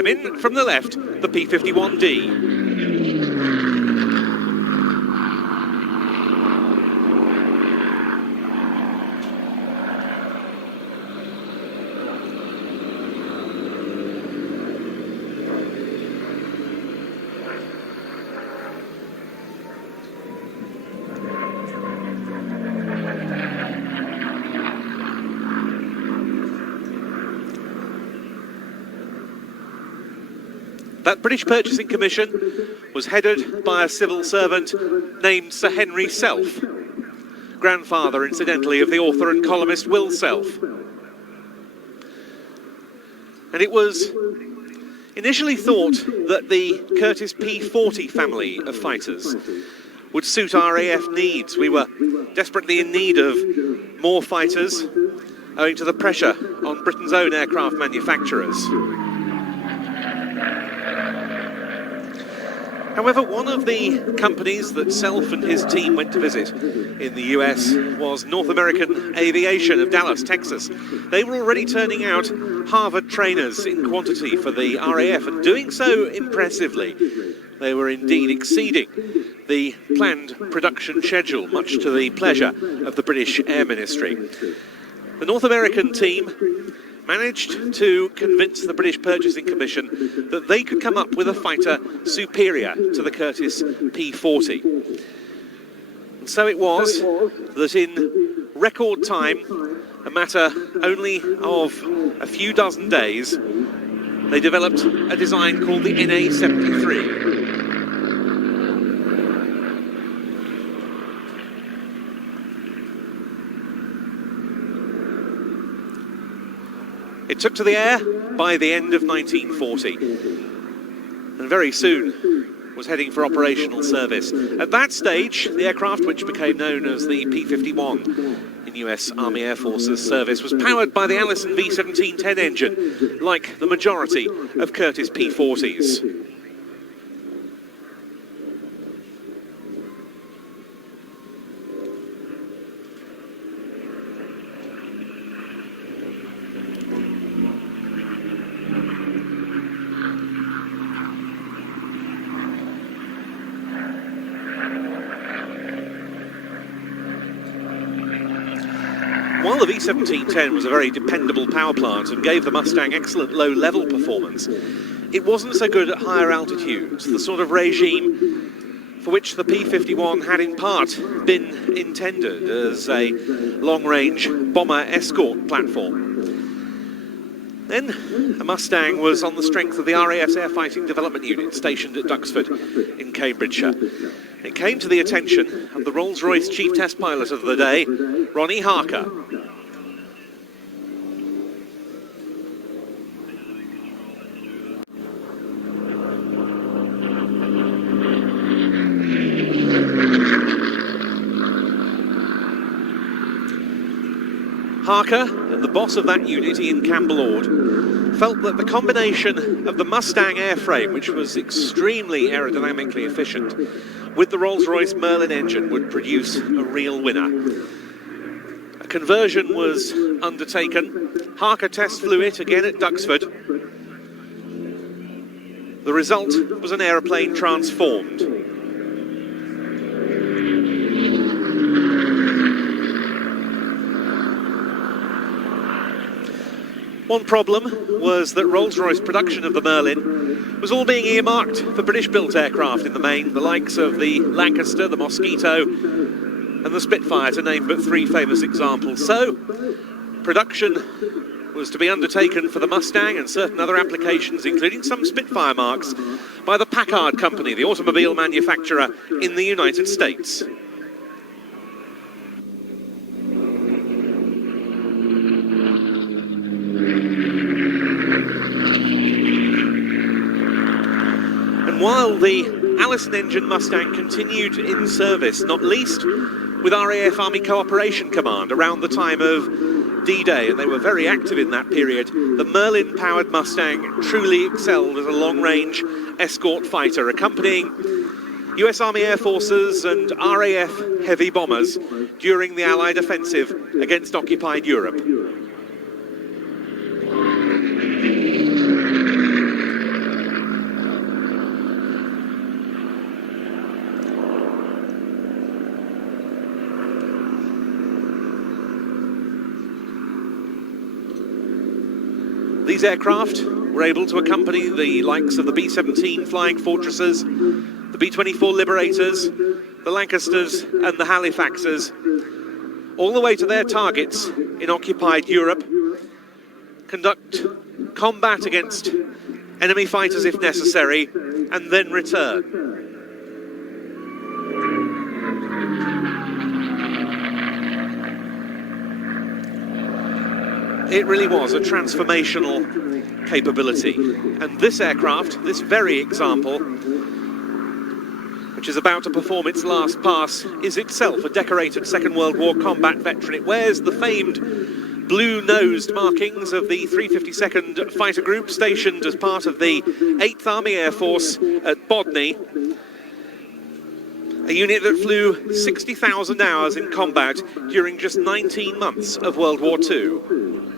I'm in from the left, the P-51D. That British Purchasing Commission was headed by a civil servant named Sir Henry Self, grandfather, incidentally, of the author and columnist Will Self. And it was initially thought that the Curtiss P-40 family of fighters would suit RAF needs. We were desperately in need of more fighters, owing to the pressure on Britain's own aircraft manufacturers. However, one of the companies that Self and his team went to visit in the US was North American Aviation of Dallas, Texas. They were already turning out Harvard trainers in quantity for the RAF, and doing so impressively. They were indeed exceeding the planned production schedule, much to the pleasure of the British Air Ministry. The North American team managed to convince the British Purchasing Commission that they could come up with a fighter superior to the Curtiss P-40. And so it was that in record time, a matter only of a few dozen days, they developed a design called the NA-73. It took to the air by the end of 1940, and very soon was heading for operational service. At that stage, the aircraft, which became known as the P-51 in US Army Air Forces service, was powered by the Allison V1710 engine, like the majority of Curtiss P-40s. While the V1710 was a very dependable power plant and gave the Mustang excellent low-level performance, it wasn't so good at higher altitudes, the sort of regime for which the P-51 had in part been intended as a long-range bomber escort platform. Then a Mustang was on the strength of the RAF's Air Fighting Development Unit stationed at Duxford in Cambridgeshire. It came to the attention of the Rolls-Royce chief test pilot of the day, Ronnie Harker. Harker, the boss of that unit, Ian Campbell-Ord, felt that the combination of the Mustang airframe, which was extremely aerodynamically efficient, with the Rolls-Royce Merlin engine would produce a real winner. A conversion was undertaken. Harker test flew it again at Duxford. The result was an aeroplane transformed. One problem was that Rolls-Royce production of the Merlin was all being earmarked for British-built aircraft in the main, the likes of the Lancaster, the Mosquito, and the Spitfire, to name but three famous examples. So, production was to be undertaken for the Mustang and certain other applications, including some Spitfire marks, by the Packard Company, the automobile manufacturer in the United States. While the Allison engine Mustang continued in service, not least with RAF Army Cooperation Command around the time of D-Day, and they were very active in that period, the Merlin-powered Mustang truly excelled as a long-range escort fighter, accompanying US Army Air Forces and RAF heavy bombers during the Allied offensive against occupied Europe. These aircraft were able to accompany the likes of the B-17 Flying Fortresses, the B-24 Liberators, the Lancasters and the Halifaxes, all the way to their targets in occupied Europe, conduct combat against enemy fighters if necessary, and then return. It really was a transformational capability. And this aircraft, this very example, which is about to perform its last pass, is itself a decorated Second World War combat veteran. It wears the famed blue-nosed markings of the 352nd Fighter Group, stationed as part of the 8th Army Air Force at Bodny, a unit that flew 60,000 hours in combat during just 19 months of World War II.